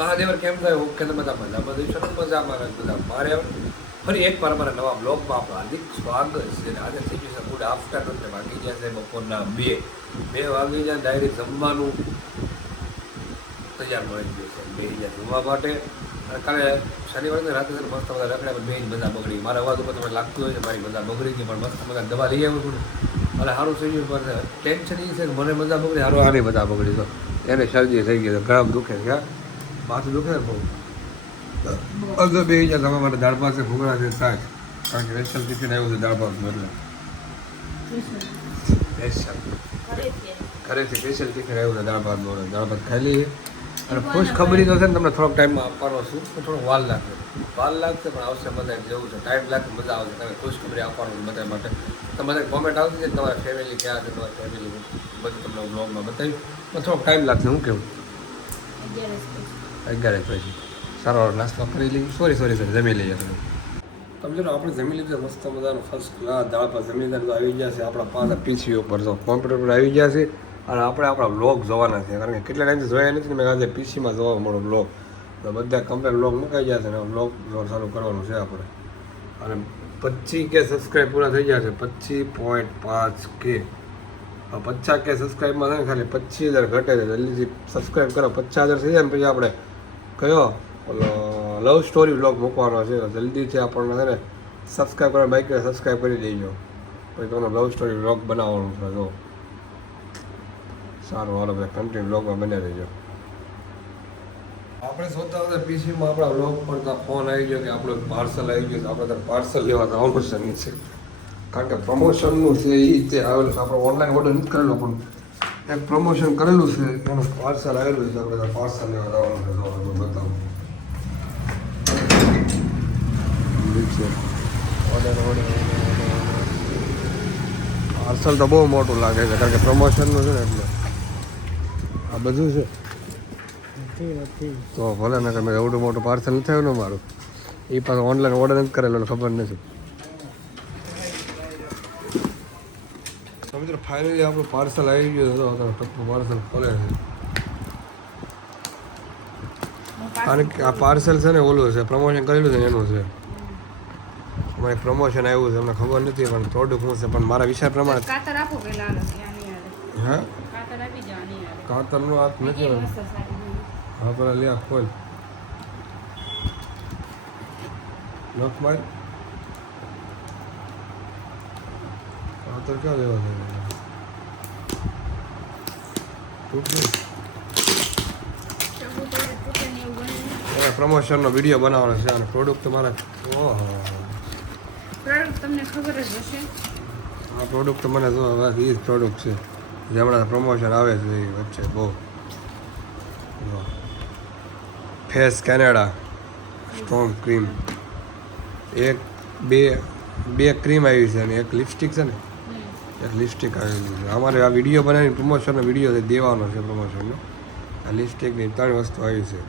મહાદેવ કેમ થાય ઓકે તમે બધા મજા બધું મજા મારે બધા મારે ફરી એક વાર અમારા નવા બ્લોગમાં આપણું હાર્દિક સ્વાગત છે. આજે થઈ ગયું છે ગુડ આફ્ટરનૂન ને વાગી ગયા છે બપોરના 2 વાગી જાય ડાયરેક્ટ જમવાનું તૈયાર મળી ગયું છે બે ગયા જમવા માટે. અને કાલે શનિવારે રાતે મસ્ત બધા રખડ્યા પણ બે જ મજા બગડી. મારા અવાજ ઉપર તમને લાગતું હોય છે મારી મજા બગડી ગઈ પણ મસ્ત મજા દવા લઈ આવ્યું છું અને સારું થઈ ગયું. પણ ટેન્શન એ છે કે મને મજા બગડી સારું આની મજા બગડી તો એને શરદી થઈ ગઈ ગળામાં દુખે છે માથું દુખે ને બહુ. અડધો બે હજાર તમારા માટે દાળ ભાત છે ભૂંગળા છે શાક કારણ કે સ્પેશિયલ ટિફિન આવ્યું છે દાળ ભાતનું એટલે સ્પેશિયલ ઘરેથી સ્પેશિયલ ટિફિન આવ્યું છે દાળ ભાત ખાઈ લઈએ. અને ખુશ ખબરી તો છે ને તમને થોડોક ટાઈમમાં આપવાનો છું તો થોડોક વાર લાગશે પણ આવશે બધા જેવું છે ટાઈમ લાગશે મજા આવશે. તમે ખુશ ખબરી આપવાનું બધા માટે તો બધા કોમેન્ટ આવતી છે તમારા ફેમિલી ક્યાં છે તમારા ફેમિલી બધું તમને બ્લોગમાં બતાવ્યું પણ થોડોક ટાઈમ લાગશે. હું કેવું 11 પછી સારો નાસ્તો કરી લઈએ. સોરી જમી લઈએ તમે સમજો ને આપણે જમી લીધું મસ્ત મજાનું ફર્સ્ટ ક્લાસ દાળ પર જમી લીધા તો આવી ગયા છે આપણા પાછા પીસી ઉપર તો કોમ્પ્યુટર પર આવી ગયા છે. અને આપણે આપણા બ્લોગ જોવાના છે કારણ કે કેટલા ટાઈમથી જોયા નથી ને મેં આજે પીસીમાં જોવા મળો બ્લોગ તો બધા કમ્પ્લેટ બ્લોગ મુકાઈ ગયા છે ને બ્લોગ ચાલુ કરવાનું છે આપણે. અને 25K સબસ્ક્રાઈબ પૂરા થઈ ગયા છે 25.5K 50K સબસ્ક્રાઈબમાં છે ને ખાલી 25,000 ઘટે છે. જલ્દીથી સબસ્ક્રાઈબ કરો 50,000 થઈ જાય ને પછી આપણે કયો ઓલો લવ સ્ટોરી બ્લોગ મૂકવાનો છે જલ્દીથી આપણને છે ને સબસ્ક્રાઈબ કરવા બાઈક સબસ્ક્રાઈબ કરી દેજો પછી તમને લવ સ્ટોરી બ્લોગ બનાવવાનું છે. જો સારું હાલો ભાઈ કન્ટિન્યુ બ્લોગમાં બને રહીજો. આપણે જોતા હતા પીસીમાં આપણા બ્લોગ પર ફોન આવી ગયો કે આપણું પાર્સલ આવી ગયું આપણે ત્યારે પાર્સલ લેવા જવાનું છે કારણ કે પ્રમોશનનું છે એ રીતે આવેલું છે. આપણે ઓનલાઈન ઓર્ડર નથી કરેલો પણ એક પ્રમોશન કરેલું છે એનું પાર્સલ આવેલું છે આપણે પાર્સલ લેવા જવાનું છે. બતાવું પાર્સલ તો બહુ મોટું લાગે છે કારણ કે પ્રમોશનનું છે ને એટલે આ બધું છે તો ભલે ને તમે એવડું મોટું પાર્સલ નથી થયું ને મારું એ પાછું ઓનલાઈન ઓર્ડર નથી કરેલો ખબર નથી. મિત્રો ફાઇનલી આપણું પાર્સલ આવી ગયું હતું ટપનું પાર્સલ ખોલે છે કારણ કે આ પાર્સલ છે ને ઓલું છે પ્રમોશન કરેલું છે ને એનું છે. અમારે પ્રમોશન આવ્યું છે અમને ખબર નથી પણ પ્રોડક્ટ શું છે પણ મારા વિચાર પ્રમાણે હા કાતરનું હાથ નથી હા પેલા લ્યા ખોલ નખ માર કાતર ક્યાં લેવા છે પ્રમોશનનો વિડીયો બનાવવાનો છે અને પ્રોડક્ટ તો મારા ઓહો તમને ખબર જ હશે આ પ્રોડક્ટ તો મને જો એ જ પ્રોડક્ટ છે જે હમણાં પ્રમોશન આવે છે એ વચ્ચે બહુ ફેસ કેનેડા સ્ટ્રોંગ ક્રીમ બે ક્રીમ આવી છે અને એક લિપસ્ટિક છે ને એક લિપસ્ટિક આવેલી છે. અમારે આ વિડીયો બનાવીને પ્રમોશનનો વિડીયો દેવાનો છે પ્રમોશનનો આ લિપસ્ટિકની 3 વસ્તુ આવી છે.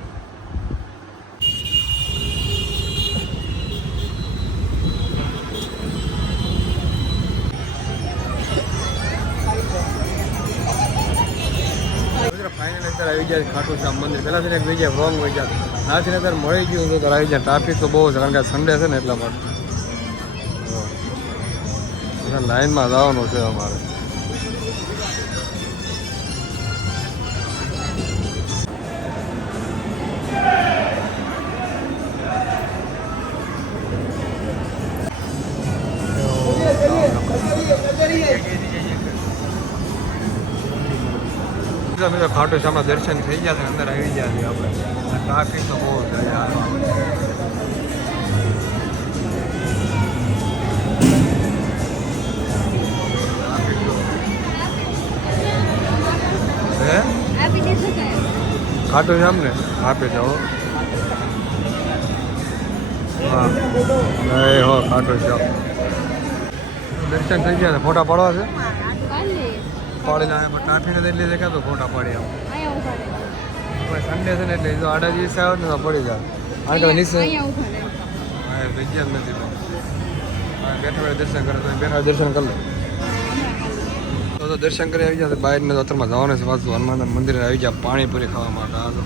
ફાઇનલ અત્યારે આવી જાય ખાટું શ્યામ મંદિર પહેલાં છે ને એક જગ્યાએ રોંગ હોય જાય નાથી અત્યારે મળી ગયું તો આવી જાય ટ્રાફિક તો બહુ છે કારણ કે સન્ડે છે ને એટલા માટે લાઈનમાં જવાનું છે અમારે. મિત્રો ખાટું શ્યામના દર્શન થઈ ગયા છે અંદર આવી ગયા છે આપણે ટ્રાફિક તો બહુ છે ખાટું શ્યામ ને આપી જાઓ હા હો ખાટું શ્યામ દર્શન થઈ ગયા છે ફોટા પાડવા છે પાડી લાવે પણ ટ્રાફિક એટલી દેખાતો ફોટા પાડી આમ સન્ડે છે ને એટલે જો આડા દિવસે આવે ને તો પડી જાય આગળ નીચે હા જગ્યા જ નથી બેઠા દર્શન કરે તો બેઠા દર્શન કરી લો તો દર્શન કરી આવી જાય બહારના દોતરમાં જવાનું છે પાછું હનુમાન મંદિરે આવી જાય પાણીપુરી ખાવા માટે આ તો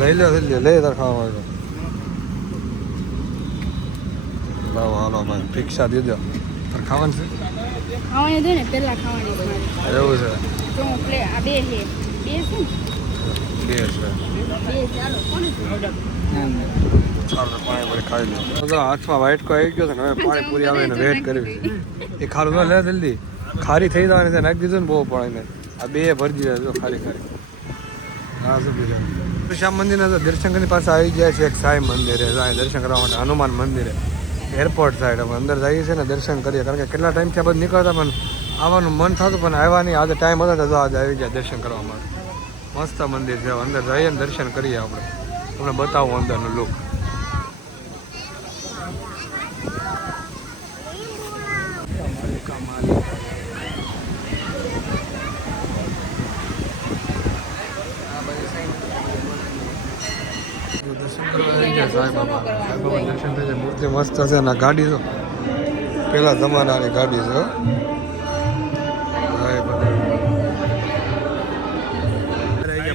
લઈ લો લઈ તાર ખાવા હોય લાવો હાલો ભાઈ ભિક્ષા દીધો તાર ખાવાનું છે ખાવાની દે ને પેલા ખાવાની એવું છે તો પ્લે આ બે છે બે છે બે છે બે ચાલો કોને ચાલો પાણી ભરી ખાઈ લો તો હાથમાં વાઇટકો આવી ગયો છે ને હવે પાણીપુરી આવે ને વેટ કરવી છે એ ખારું તો લે જલ્દી ખારી થઈ જવાની છે નાખી દીધું ને બહુ પાણીને આ બે ભરી દીધા જો ખારી હા શું બીજું શ્યામ મંદિરના તો દર્શન કરી પાસે આવી ગયા છે એક સાંઈ મંદિર દર્શન કરવા માટે હનુમાન મંદિરે એરપોર્ટ સાઈડ અમે અંદર જઈએ છીએ ને દર્શન કરીએ કારણ કે કેટલા ટાઈમથી આ બધું નીકળતા પણ આવવાનું મન થતું પણ આવ્યા નહીં આજે ટાઈમ હતો તો આજે આવી ગયા દર્શન કરવા માટે મસ્ત મંદિર છે અંદર જઈએ ને દર્શન કરીએ આપણે તમને બતાવું અંદરનું લુક દર્શન થઈ જાય મૂર્તિ મસ્ત છે અને ગાડી તો પેલા જમાનાની ગાડી છે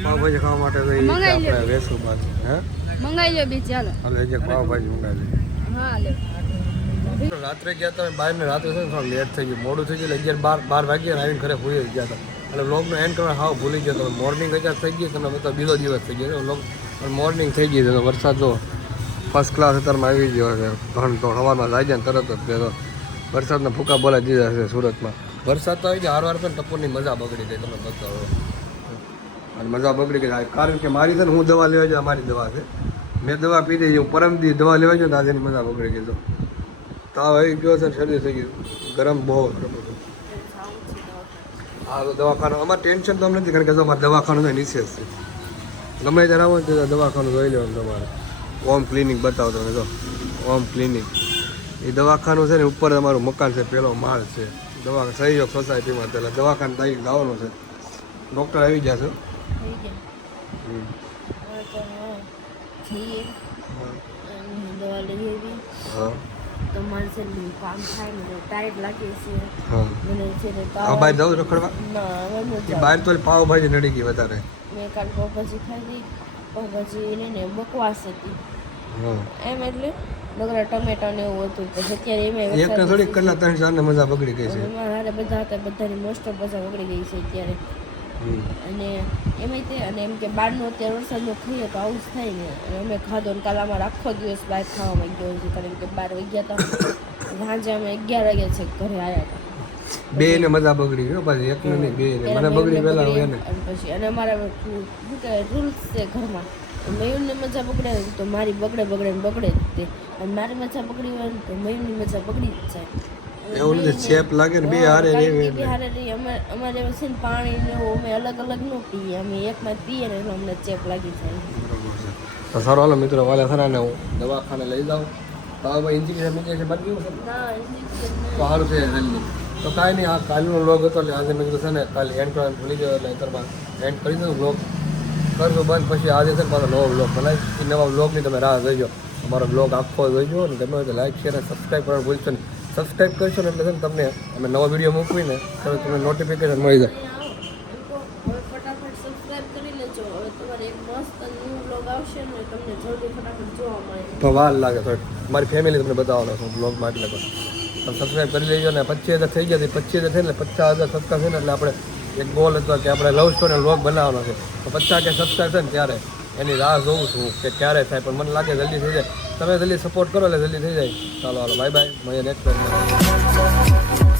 પાવભાજી ખાવા માટે આપણે વેસું બાદ હે મંગાઈ લો બીજ ચાલો હાલો એક પાવભાજી મંગાવી હા લે રાત્રે ગયા હતા બહાર ને રાત્રે છે ને થોડું લેટ થઈ ગયું મોડું થઈ ગયું 11-12 વાગ્યા આવીને ઘરે ભૂલી ગયા હતા એટલે વ્લોગનો એન્ડ કરવા હાવ ભૂલી ગયો તો મોર્નિંગ હજાર થઈ ગઈ તમને મતલબ બીજો દિવસ થઈ ગયો વ્લોગ મોર્નિંગ થઈ ગઈ તો વરસાદ તો ફર્સ્ટ ક્લાસ અત્યારમાં આવી ગયો છે ઘણ તો હવામાં જાય જાય ને તરત જ તો વરસાદના ભૂકા બોલાવી દીધા છે સુરતમાં વરસાદ તો આવી જાય હાર પણ ટપોરની મજા બગડી ગઈ તમે બતાવો અને મજા બગડી ગઈ કારણ કે મારી છે ને હું દવા લેવા જાઉં મારી દવા છે મેં દવા પી દઈ હું પરમદી દવા લેવા જાઉં તો આજે મજા બગડી ગઈ તો તાવ આવી ગયો છે શરદી થઈ ગયું ગરમ બહુ હા તો દવાખાનું અમારે ટેન્શન તો નથી કારણ કે અમારે દવાખાનું નીચે છે ગમે ત્યારે આવો ને દવાખાનું જોઈ લેવાનું તમારે હોમ ક્લિનિક બતાવો તમે તો હોમ ક્લિનિક એ દવાખાનું છે ને ઉપર અમારું મકાન છે પેલો માળ છે દવા સહયોગ સોસાયટીમાં પેલા દવાખાનું તારીખ લાવવાનું છે ડૉક્ટર આવી ગયા છે હા તમારે છે કામ થાય ને ટાઈટ લાગે છે હા મને છે ને બહાર જાઉં રખડવા બહાર તો પાવભાજી નડી ગઈ વધારે મેં કાલ પાવભાજી ખાધી પાવભાજી લઈને બકવાસ હતી હા એમ એટલે નગરા ટમેટા ને એવું હતું પછી અત્યારે એમાં એક થોડીક કલાક 3-4 ને મજા બગડી ગઈ છે મારે બધા હતા બધાની મોસ્ટ ઓફ મજા બગડી ગઈ છે અત્યારે અને એમાં તે અને એમ કે બહારનો અત્યારે વરસાદનો ખાઈએ તો આવું જ થાય ને અને અમે ખાધો ને કાલ અમારે આખો દિવસ બહાર ખાવામાં ગયો છે કારણ કે 12 વાગ્યા હતા સાંજે અમે 11 વાગ્યા છે ઘરે આવ્યા હતા બે ને મજા બગડી ગયો પાછી એક ને નહીં બે ને મને બગડી પહેલા હોય ને પછી અને અમારા શું કે રૂલ્સ છે ઘરમાં મયુરને મજા બગડે તો મારી બગડે જ તે અને મારી મજા બગડી હોય ને તો મયુરની મજા બગડી જ જાય એવું નથી ચેપ લાગે ને બે હારે બે હારે રહી અમારે છે ને પાણી ને અમે અલગ ન પીએ અમે એકમાં પીએ ને એટલે અમને ચેપ લાગી જાય તો સારો હાલો મિત્રો વાલે ખરા ને હું દવાખાને લઈ જાઉં તો હવે ઇન્જેક્શન બની ગયું છે ના તો સારું છે જલ્દી તો કાંઈ નહીં આ કાલનો વ્લોગ હતો એટલે આજે મેં કીધું છે ને કાલે એન્ડ કરવાનું ભૂલી ગયો એટલે અત્યારમાં એન્ડ કરી દઉં વ્લોગ કરશું બંધ પછી આજે છે ને પાછો નવો વ્લોગ બનાવી એ નવા વ્લોગની તમે રાહ જોઈજો અમારો વ્લોગ આખો જોઈજો ને ગમે હોય તો લાઈક શેર અને સબસ્ક્રાઈબ કરવાનું ભૂલશો ને સબસ્ક્રાઈબ કરશો ને એટલે છે ને તમને અમે નવો વિડીયો મૂકવીને તો તમને નોટિફિકેશન મળી જાય ફટાફટ સબસ્ક્રાઇબ કરી લેજો હવે તમારે એક મસ્ત ન્યૂ વ્લોગ આવશે ને તમને જલ્દી ફટાફટ જોવા મળે તો વાર લાગે તો મારી ફેમિલી તમને બતાવવાનો છું બ્લોગમાં એટલે પણ તમે સબસ્ક્રાઈબ કરી લેજો ને 25,000 થઈ ગયા 25,000 થઈને 50,000 સબસ્ક્રાઈબ થઈને એટલે આપણે એક ગોલ હતો કે આપણે લવ સ્ટોરી વ્લોગ બનાવવાનો છે તો 50,000 સબસ્ક્રાઈબ થાય ને ત્યારે એની રાહ જોઉં છું કે ક્યારે થાય પણ મને લાગે જલ્દી થઈ જાય તમે જલ્દી સપોર્ટ કરો એટલે જલ્દી થઈ જાય ચાલો હાલો બાય બાય મળીએ નેક્સ્ટ ટાઈમ